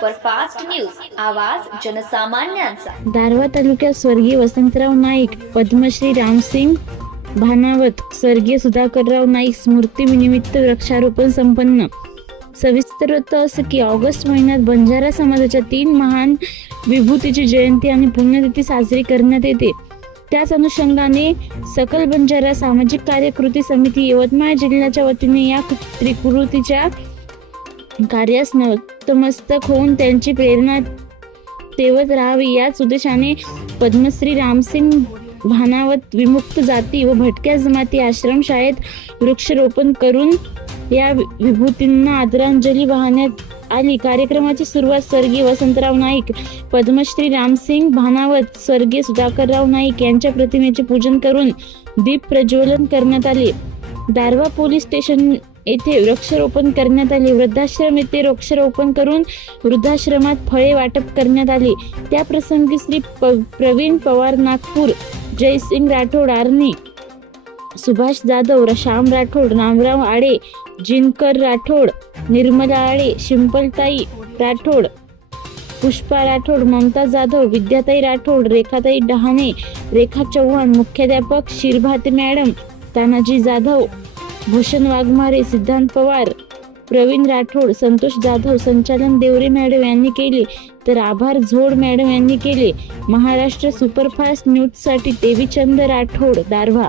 Superfast news, आवाज जनसामान्यांचा। दारव्हा तालुक्यात स्वर्गीय वसंतराव नाईक, पद्मश्री रामसिंग भानावत, स्वर्गीय सुधाकरराव नाईक स्मृतीनिमित्त वृक्षारोपण संपन्न। सविस्तर वृत्त असं की ऑगस्ट महिन्यात बंजारा समाजाच्या 3 महान विभूतीची जयंती आणि पुण्यतिथी साजरी करण्यात येते। त्याच अनुषंगाने सकल बंजारा सामाजिक कार्य कृती समिती यवतमाळ जिल्ह्याच्या वतीने या त्रिकृतीच्या कार्यास नतमस्तक होऊन त्यांची प्रेरणा तेवत राहावी याच उद्देशाने पद्मश्री रामसिंग भानावत विमुक्त जाती व भटक्या जमाती आश्रमशाळेत वृक्षारोपण करून या विभूतींना आदरांजली वाहण्यात आली। कार्यक्रमाची सुरुवात स्वर्गीय वसंतराव नाईक, पद्मश्री रामसिंग भानावत, स्वर्गीय सुधाकरराव नाईक यांच्या प्रतिमेचे पूजन करून दीप प्रज्वलन करण्यात आले। दारव्हा पोलीस स्टेशन येथे वृक्षारोपण करण्यात आले। वृद्धाश्रम येथे वृक्षारोपण करून वृद्धाश्रमात फळे वाटप करण्यात आले। त्या प्रसंगी श्री प्रवीण पवार नागपूर, जयसिंग राठोड आर्नी, सुभाष जाधव, श्याम राठोड, रामराव आडे, जिनकर राठोड, निर्मला आडे, शिंपलताई राठोड, पुष्पा राठोड, ममता जाधव, विद्याताई राठोड, रेखाताई डहाणे, रेखा चव्हाण, मुख्याध्यापक शिरभाते मॅडम, तानाजी जाधव, भूषण वाघमारे, सिद्धांत पवार, प्रवीण राठोड, संतोष जाधव, संचालन देवरे मॅडम यांनी केले, तर आभार झोड मॅडम यांनी केले। महाराष्ट्र सुपरफास्ट न्यूजसाठी देवीचंद राठोड, दारव्हा।